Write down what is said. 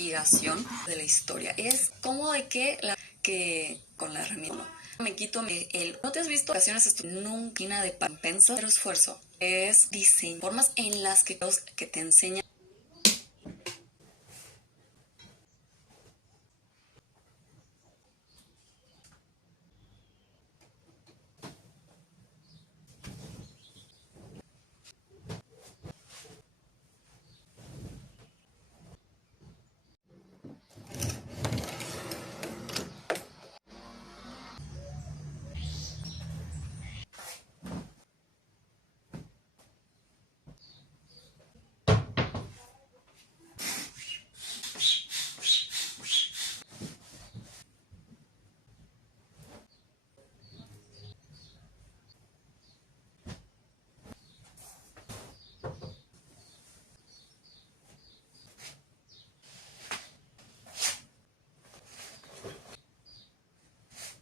investigación de la historia. Es como de que con la herramienta me quito ¿no te has visto ocasiones nunca de pensar pero esfuerzo? Es diseño, formas en las que te enseñan